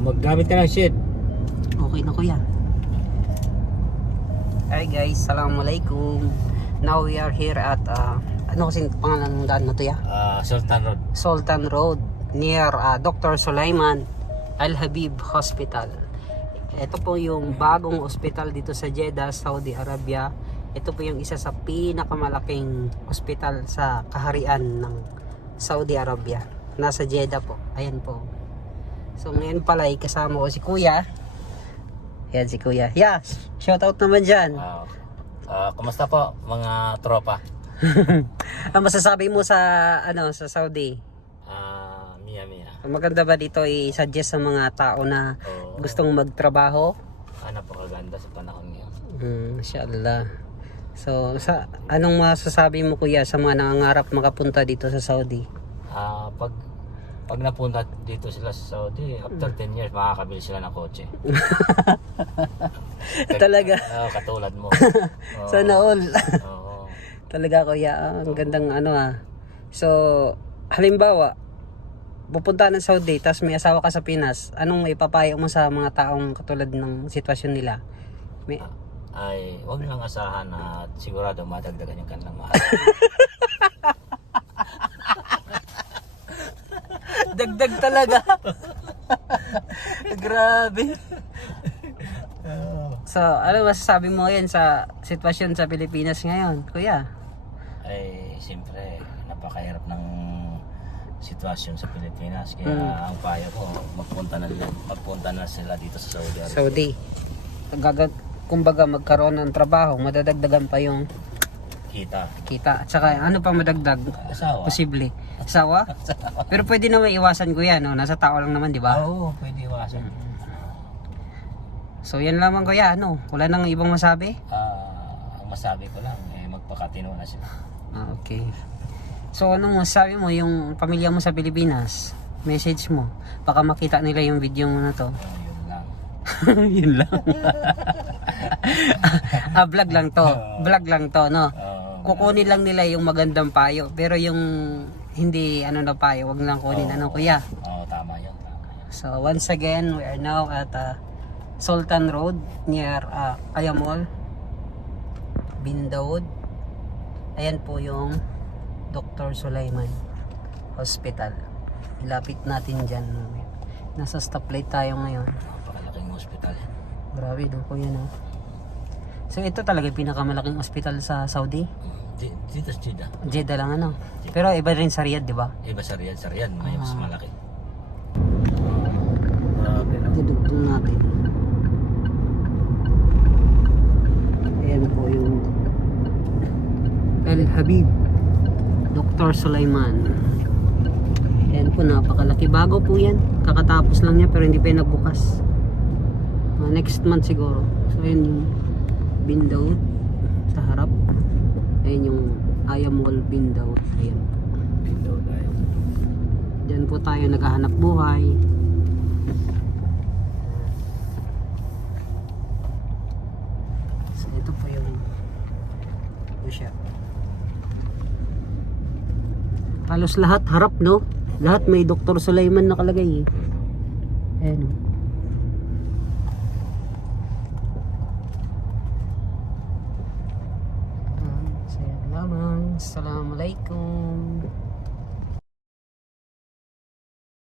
Maggamit ka ng sheet. Okay na kuya. Hi guys, assalamualaikum. Now we are here at ano kasing pangalan ng daan na to ya? Sultan Road. Sultan Road near Dr. Sulaiman Al Habib Hospital. Ito po yung bagong ospital dito sa Jeddah, Saudi Arabia. Ito po yung isa sa pinakamalaking ospital sa kaharian ng Saudi Arabia. Nasa Jeddah po. Ayan po. So ngayon pala kasama ko si Kuya. Yan si Kuya. Yes, shout out naman dyan. Kumusta po mga tropa? Ang masasabi mo sa sa Saudi? Mia. Maganda ba dito i-suggest sa mga tao na gustong magtrabaho? Napakaganda sa panahon ngayon. Inshallah. So, anong masasabi mo kuya sa mga nangangarap makapunta dito sa Saudi? Pag napunta dito sila sa Saudi, after 10 years makakabili sila ng kotse. Talaga? Katulad mo. Sana all. Oo. Talaga kuya, ang gandang So, halimbawa, pupunta ng Saudi, tapos may asawa ka sa Pinas, anong ipapayo mo sa mga taong katulad ng sitwasyon nila? Ay, huwag nilang asahan at sigurado madagdagan yung kanilang mahal. Dagdag talaga. Grabe. So, ano masasabi mo ngayon sa sitwasyon sa Pilipinas ngayon, kuya? Ay, siyempre, napakahirap ng sitwasyon sa Pilipinas. Kaya ang payo ko, magpunta na sila dito sa Saudi Arabia. Saudi. Kumbaga magkaroon ng trabaho, madadagdagan pa yung kita. At saka ano pa madagdag? Asawa. Posible. Asawa? Pero pwede naman iwasan kuya, no? Nasa tao lang naman, di ba? Oo, pwede iwasan. So yan lamang kuya, wala nang ibang masabi? Ang masabi ko lang, magpakatino na sila. Okay. So anong masabi mo yung pamilya mo sa Pilipinas? Message mo. Baka makita nila yung video mo na to. Yun lang. Yun lang. Vlog lang to. Vlog lang to, no? Kukunin lang nila yung magandang payo. Pero yung hindi na payo, wag lang kunin. Kuya? Oo, tama yun. So once again, we are now at Sultan Road near Kaya Mall, Bin Daud. Ayan po yung Dr. Sulaiman Hospital. Ilapit natin dyan. Nasa stoplight tayo ngayon. Napakalaking hospital. Grabe doon po yan. So ito talaga yung pinakamalaking hospital sa Saudi? Dito sa Jeddah. Jeddah lang Pero iba rin sa Riyadh, di ba? Iba sa Riyadh, may mas malaki. Dudugtong natin. Ayan po yung Al Habib Dr. Sulaiman. Ayan po, napakalaki. Bago po yan. Kakatapos lang niya pero hindi pa yung nagbukas. Next month siguro. So ayan yung Bin Daud sa harap. Ayan yung Aya Mall Bin Daud. Ayan. Bin Daud tayo. Diyan po tayo naghahanap buhay. So ito po yung siya. Halos lahat harap, no? Lahat may Dr. Sulaiman nakalagay Ayan Assalamualaikum.